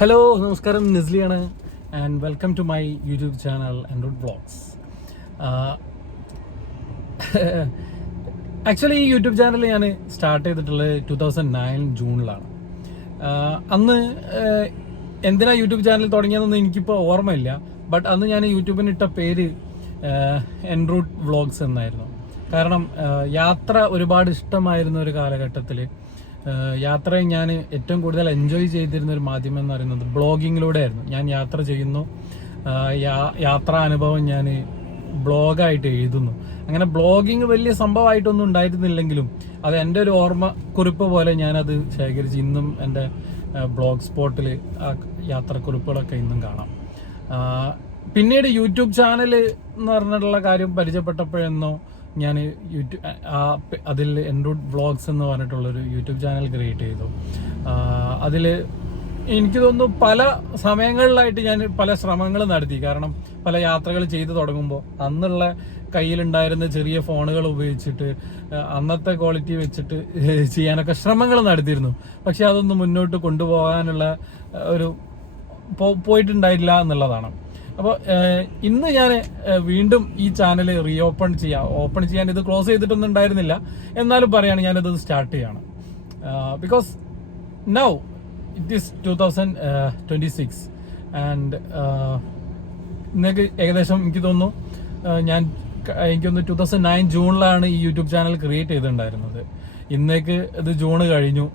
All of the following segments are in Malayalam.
ഹലോ നമസ്കാരം, നിസ്ലിയാണ് and welcome to my YouTube channel en route vlogs. Actually ഈ യൂട്യൂബ് ചാനൽ ഞാൻ സ്റ്റാർട്ട് ചെയ്തിട്ടുള്ളത് 2009 ജൂണിലാണ്. അന്ന് എന്തിനാ യൂട്യൂബ് ചാനൽ തുടങ്ങിയതെന്ന് എനിക്കിപ്പോൾ ഓർമ്മയില്ല. ബട്ട് അന്ന് ഞാൻ യൂട്യൂബിന് ഇട്ട പേര് എൻറൂട്ട് വ്ളോഗ്സ് എന്നായിരുന്നു. കാരണം യാത്ര ഒരുപാട് ഇഷ്ടമായിരുന്ന ഒരു കാലഘട്ടത്തിൽ യാത്രയെ ഞാൻ ഏറ്റവും കൂടുതൽ എൻജോയ് ചെയ്തിരുന്ന ഒരു മാധ്യമം എന്ന് പറയുന്നത് ബ്ലോഗിങ്ങിലൂടെ ആയിരുന്നു. ഞാൻ യാത്ര ചെയ്യുന്നു, യാത്രാ അനുഭവം ഞാൻ ബ്ലോഗായിട്ട് എഴുതുന്നു. അങ്ങനെ ബ്ലോഗിങ് വലിയ സംഭവമായിട്ടൊന്നും ഉണ്ടായിരുന്നില്ലെങ്കിലും അത് എൻ്റെ ഒരു ഓർമ്മ കുറിപ്പ് പോലെ ഞാനത് ശേഖരിച്ച് ഇന്നും എൻ്റെ ബ്ലോഗ് സ്പോട്ടിൽ ആ യാത്രക്കുറിപ്പുകളൊക്കെ ഇന്നും കാണാം. പിന്നീട് യൂട്യൂബ് ചാനൽ എന്ന് പറഞ്ഞിട്ടുള്ള കാര്യം പരിചയപ്പെട്ടപ്പോഴെന്നോ ഞാൻ അതിൽ എൻറൂട്ട് വ്ളോഗ്സ് എന്ന് പറഞ്ഞിട്ടുള്ളൊരു യൂട്യൂബ് ചാനൽ ക്രിയേറ്റ് ചെയ്തു. അതിൽ എനിക്ക് തോന്നുന്നു പല സമയങ്ങളിലായിട്ട് ഞാൻ പല ശ്രമങ്ങൾ നടത്തി. കാരണം പല യാത്രകൾ ചെയ്തു തുടങ്ങുമ്പോൾ അന്നുള്ള കയ്യിലുണ്ടായിരുന്ന ചെറിയ ഫോണുകൾ ഉപയോഗിച്ചിട്ട് അന്നത്തെ ക്വാളിറ്റി വെച്ചിട്ട് ചെയ്യാനൊക്കെ ശ്രമങ്ങൾ നടത്തിയിരുന്നു. പക്ഷെ അതൊന്നും മുന്നോട്ട് കൊണ്ടുപോകാനുള്ള ഒരു പോയിട്ടുണ്ടായില്ല എന്നുള്ളതാണ്. അപ്പോൾ ഇന്ന് ഞാൻ വീണ്ടും ഈ ചാനൽ ഓപ്പൺ ചെയ്യാൻ ഇത് ക്ലോസ് ചെയ്തിട്ടൊന്നും ഉണ്ടായിരുന്നില്ല. എന്നാലും പറയാണ് ഞാനിത് സ്റ്റാർട്ട് ചെയ്യാണ്. Because now it is 2026 and ഇന്നേക്ക് ഏകദേശം എനിക്ക് തോന്നുന്നു എനിക്കൊന്ന് 2009 ജൂണിലാണ് ഈ യൂട്യൂബ് ചാനൽ ക്രിയേറ്റ് ചെയ്തിട്ടുണ്ടായിരുന്നത്. ഇന്നേക്ക് ഇത് ജൂൺ കഴിഞ്ഞു,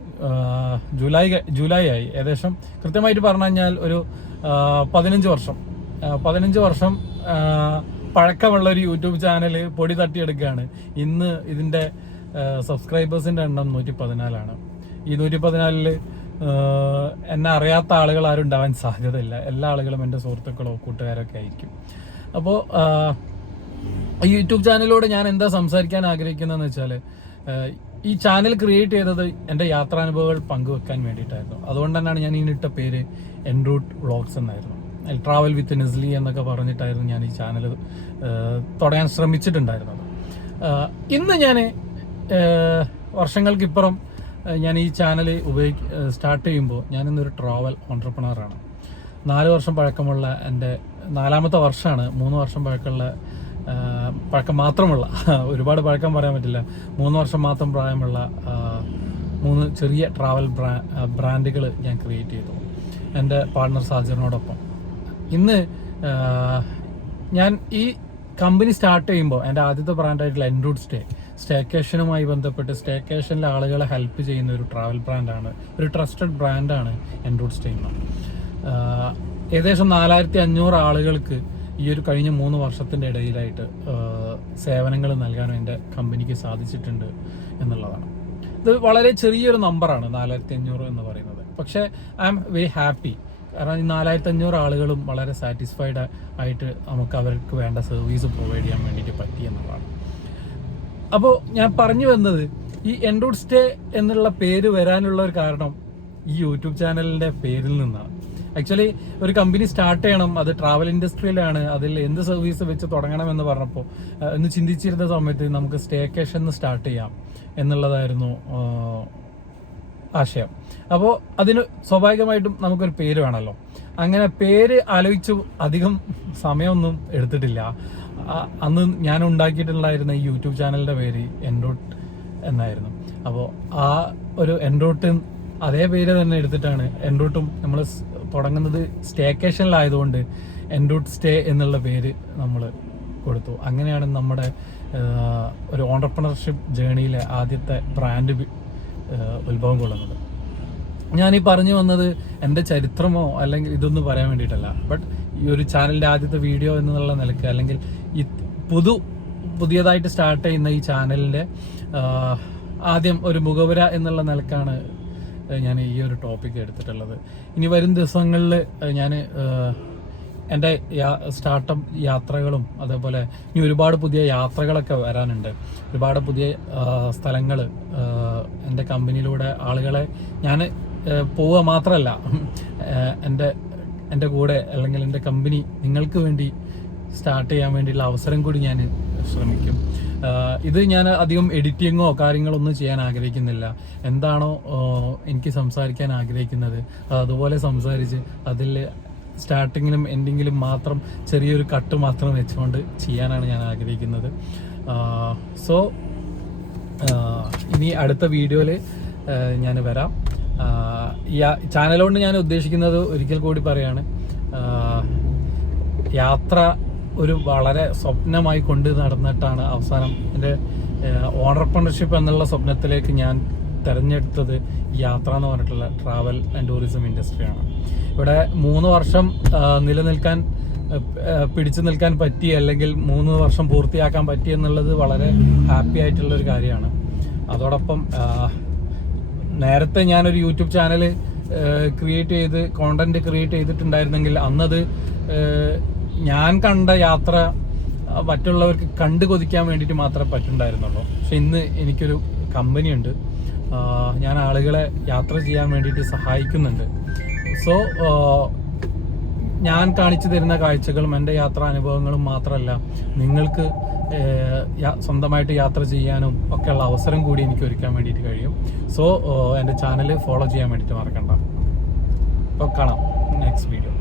ജൂലൈ ആയി. ഏകദേശം കൃത്യമായിട്ട് പറഞ്ഞു കഴിഞ്ഞാൽ ഒരു 15 വർഷം പഴക്കമുള്ള ഒരു യൂട്യൂബ് ചാനൽ പൊടി തട്ടിയെടുക്കുകയാണ്. ഇന്ന് ഇതിന്റെ സബ്സ്ക്രൈബേഴ്സിന്റെ എണ്ണം 114ആണ്. ഈ 114 എന്നെ അറിയാത്ത ആളുകൾ ആരും ഉണ്ടാവാൻ സാധ്യതയില്ല. എല്ലാ ആളുകളും എൻ്റെ സുഹൃത്തുക്കളോ കൂട്ടുകാരൊക്കെ ആയിരിക്കും. അപ്പോൾ ഈ യൂട്യൂബ് ചാനലിലൂടെ ഞാൻ എന്താ സംസാരിക്കാൻ ആഗ്രഹിക്കുന്നതെന്ന് വെച്ചാൽ, ഈ ചാനൽ ക്രിയേറ്റ് ചെയ്തത് എൻ്റെ യാത്രാനുഭവങ്ങൾ പങ്കുവെക്കാൻ വേണ്ടിയിട്ടായിരുന്നു. അതുകൊണ്ട് തന്നെയാണ് ഞാൻ ഇതിനിട്ട പേര് എൻറൂട്ട് വ്ളോഗ്സ് എന്നായിരുന്നു. ട്രാവൽ വിത്ത് നിസ്ലി എന്നൊക്കെ പറഞ്ഞിട്ടായിരുന്നു ഞാൻ ഈ ചാനൽ തുടങ്ങാൻ ശ്രമിച്ചിട്ടുണ്ടായിരുന്നത്. ഇന്ന് ഞാൻ വർഷങ്ങൾക്കിപ്പുറം ഞാൻ ഈ ചാനൽ സ്റ്റാർട്ട് ചെയ്യുമ്പോൾ ഞാനിന്നൊരു ട്രാവൽ ഓൺട്രപ്രണറാണ്. 4 വർഷം പഴക്കമുള്ള എൻ്റെ 4ാമത്തെ വർഷമാണ്. 3 വർഷം പഴക്കം മാത്രമുള്ള, ഒരുപാട് പഴക്കം പറയാൻ പറ്റില്ല, 3 വർഷം മാത്രം പ്രായമുള്ള 3 ചെറിയ ട്രാവൽ ബ്രാൻഡുകൾ ഞാൻ ക്രിയേറ്റ് ചെയ്തു എൻ്റെ പാർട്ണർ സാജറിനോടൊപ്പം. ഇന്ന് ഞാൻ ഈ കമ്പനി സ്റ്റാർട്ട് ചെയ്യുമ്പോൾ എൻ്റെ ആദ്യത്തെ ബ്രാൻഡായിട്ടുള്ള എൻറൂട്ട് സ്റ്റേക്കേഷനുമായി ബന്ധപ്പെട്ട് സ്റ്റേക്കേഷനിലെ ആളുകളെ ഹെൽപ്പ് ചെയ്യുന്ന ഒരു ട്രാവൽ ബ്രാൻഡാണ്, ഒരു ട്രസ്റ്റഡ് ബ്രാൻഡാണ് എൻറൂട്ട് സ്റ്റേ എന്ന്. ഏകദേശം 4500 ആളുകൾക്ക് ഈ ഒരു കഴിഞ്ഞ 3 വർഷത്തിൻ്റെ ഇടയിലായിട്ട് സേവനങ്ങൾ നൽകാനും എൻ്റെ കമ്പനിക്ക് സാധിച്ചിട്ടുണ്ട് എന്നുള്ളതാണ്. ഇത് വളരെ ചെറിയൊരു നമ്പറാണ് 4500 എന്ന് പറയുന്നത്. പക്ഷേ ഐ ആം വെരി ഹാപ്പി. കാരണം ഈ 4500 ആളുകളും വളരെ സാറ്റിസ്ഫൈഡ് ആയിട്ട് നമുക്ക് അവർക്ക് വേണ്ട സർവീസ് പ്രൊവൈഡ് ചെയ്യാൻ വേണ്ടിയിട്ട് പറ്റി എന്നുള്ളതാണ്. അപ്പോൾ ഞാൻ പറഞ്ഞു വന്നത്, ഈ എൻറൂട്ട് സ്റ്റേ എന്നുള്ള പേര് വരാനുള്ള ഒരു കാരണം ഈ യൂട്യൂബ് ചാനലിൻ്റെ പേരിൽ നിന്നാണ്. ആക്ച്വലി ഒരു കമ്പനി സ്റ്റാർട്ട് ചെയ്യണം, അത് ട്രാവൽ ഇൻഡസ്ട്രിയിലാണ്, അതിൽ എന്ത് സർവീസ് വെച്ച് തുടങ്ങണമെന്ന് പറഞ്ഞപ്പോൾ എന്ന് ചിന്തിച്ചിരുന്ന സമയത്ത് നമുക്ക് സ്റ്റേക്കേഷൻ സ്റ്റാർട്ട് ചെയ്യാം എന്നുള്ളതായിരുന്നു ആശയം. അപ്പോൾ അതിന് സ്വാഭാവികമായിട്ടും നമുക്കൊരു പേര് വേണമല്ലോ. അങ്ങനെ പേര് ആലോചിച്ചു അധികം സമയമൊന്നും എടുത്തിട്ടില്ല. അന്ന് ഞാൻ ഉണ്ടാക്കിയിട്ടുണ്ടായിരുന്ന ഈ യൂട്യൂബ് ചാനലിൻ്റെ പേര് എൻറൂട്ട് എന്നായിരുന്നു. അപ്പോൾ ആ ഒരു എൻറൂട്ട് അതേ പേര് തന്നെ എടുത്തിട്ടാണ് എൻറൂട്ടും നമ്മൾ തുടങ്ങുന്നത് സ്റ്റേക്കേഷനിലായതുകൊണ്ട് എൻറൂട്ട് സ്റ്റേ എന്നുള്ള പേര് നമ്മൾ കൊടുത്തു. അങ്ങനെയാണ് നമ്മുടെ ഒരു ഓൺട്രപ്രണർഷിപ്പ് ജേണിയിലെ ആദ്യത്തെ ബ്രാൻഡ് ഉത്ഭവം കൊള്ളുന്നത്. ഞാനീ പറഞ്ഞു വന്നത് എൻ്റെ ചരിത്രമോ അല്ലെങ്കിൽ ഇതൊന്നും പറയാൻ വേണ്ടിയിട്ടല്ല. ബട്ട് ഈ ഒരു ചാനലിൻ്റെ ആദ്യത്തെ വീഡിയോ എന്നുള്ള നിലയ്ക്ക്, അല്ലെങ്കിൽ ഈ പുതിയതായിട്ട് സ്റ്റാർട്ട് ചെയ്യുന്ന ഈ ചാനലിൻ്റെ ആദ്യം ഒരു മുഖവുര എന്നുള്ള നിലക്കാണ് ഞാൻ ഈ ഒരു ടോപ്പിക്ക് എടുത്തിട്ടുള്ളത്. ഇനി വരും ദിവസങ്ങളിൽ ഞാൻ എൻ്റെ സ്റ്റാർട്ടപ്പ് യാത്രകളും അതേപോലെ ഇനി ഒരുപാട് പുതിയ യാത്രകളൊക്കെ വരാനുണ്ട്. ഒരുപാട് പുതിയ സ്ഥലങ്ങൾ എൻ്റെ കമ്പനിയിലൂടെ ആളുകളെ ഞാൻ പോവുക മാത്രമല്ല, എൻ്റെ കൂടെ അല്ലെങ്കിൽ എൻ്റെ കമ്പനി നിങ്ങൾക്ക് വേണ്ടി സ്റ്റാർട്ട് ചെയ്യാൻ വേണ്ടിയുള്ള അവസരം കൂടി ഞാൻ ശ്രമിക്കും. ഇത് ഞാൻ അധികം എഡിറ്റിങ്ങോ കാര്യങ്ങളോ ഒന്നും ചെയ്യാൻ ആഗ്രഹിക്കുന്നില്ല. എന്താണോ എനിക്ക് സംസാരിക്കാൻ ആഗ്രഹിക്കുന്നത് അതുപോലെ സംസാരിച്ച് അതിൽ സ്റ്റാർട്ടിങ്ങിലും എൻഡിങ്ങിലും മാത്രം ചെറിയൊരു കട്ട് മാത്രം വെച്ചുകൊണ്ട് ചെയ്യാനാണ് ഞാൻ ആഗ്രഹിക്കുന്നത്. സോ ഇനി അടുത്ത വീഡിയോയിൽ ഞാൻ വരാം. ഈ ചാനലുകൊണ്ട് ഞാൻ ഉദ്ദേശിക്കുന്നത് ഒരിക്കൽ കൂടി പറയാണ്, യാത്ര ഒരു വളരെ സ്വപ്നമായി കൊണ്ട് നടന്നിട്ടാണ് അവസാനം എൻ്റെ ഓണ്ടർപ്രണർഷിപ്പ് എന്നുള്ള സ്വപ്നത്തിലേക്ക് ഞാൻ തിരഞ്ഞെടുത്തത് യാത്ര എന്ന് പറഞ്ഞിട്ടുള്ള ട്രാവൽ ആൻഡ് ടൂറിസം ഇൻഡസ്ട്രിയാണ്. ഇവിടെ 3 വർഷം പിടിച്ചു നിൽക്കാൻ പറ്റി, അല്ലെങ്കിൽ 3 വർഷം പൂർത്തിയാക്കാൻ പറ്റി എന്നുള്ളത് വളരെ ഹാപ്പി ആയിട്ടുള്ളൊരു കാര്യമാണ്. അതോടൊപ്പം നേരത്തെ ഞാനൊരു യൂട്യൂബ് ചാനൽ കോണ്ടന്റ് ക്രിയേറ്റ് ചെയ്തിട്ടുണ്ടായിരുന്നെങ്കിൽ അന്നത് ഞാൻ കണ്ട യാത്ര മറ്റുള്ളവർക്ക് കണ്ടു കൊതിക്കാൻ വേണ്ടിയിട്ട് മാത്രമേ പറ്റുണ്ടായിരുന്നുള്ളൂ. പക്ഷെ ഇന്ന് എനിക്കൊരു കമ്പനി ഉണ്ട്, ഞാൻ ആളുകളെ യാത്ര ചെയ്യാൻ വേണ്ടിയിട്ട് സഹായിക്കുന്നുണ്ട്. സോ ഞാൻ കാണിച്ചു തരുന്ന കാഴ്ചകളും എൻ്റെ യാത്രാ അനുഭവങ്ങളും മാത്രമല്ല, നിങ്ങൾക്ക് സ്വന്തമായിട്ട് യാത്ര ചെയ്യാനും ഒക്കെയുള്ള അവസരം കൂടി എനിക്ക് ഒരുക്കാൻ വേണ്ടിയിട്ട് കഴിയും. സോ എൻ്റെ ചാനൽ ഫോളോ ചെയ്യാൻ വേണ്ടിയിട്ട് മറക്കണ്ട. അപ്പോൾ കാണാം നെക്സ്റ്റ് വീഡിയോ.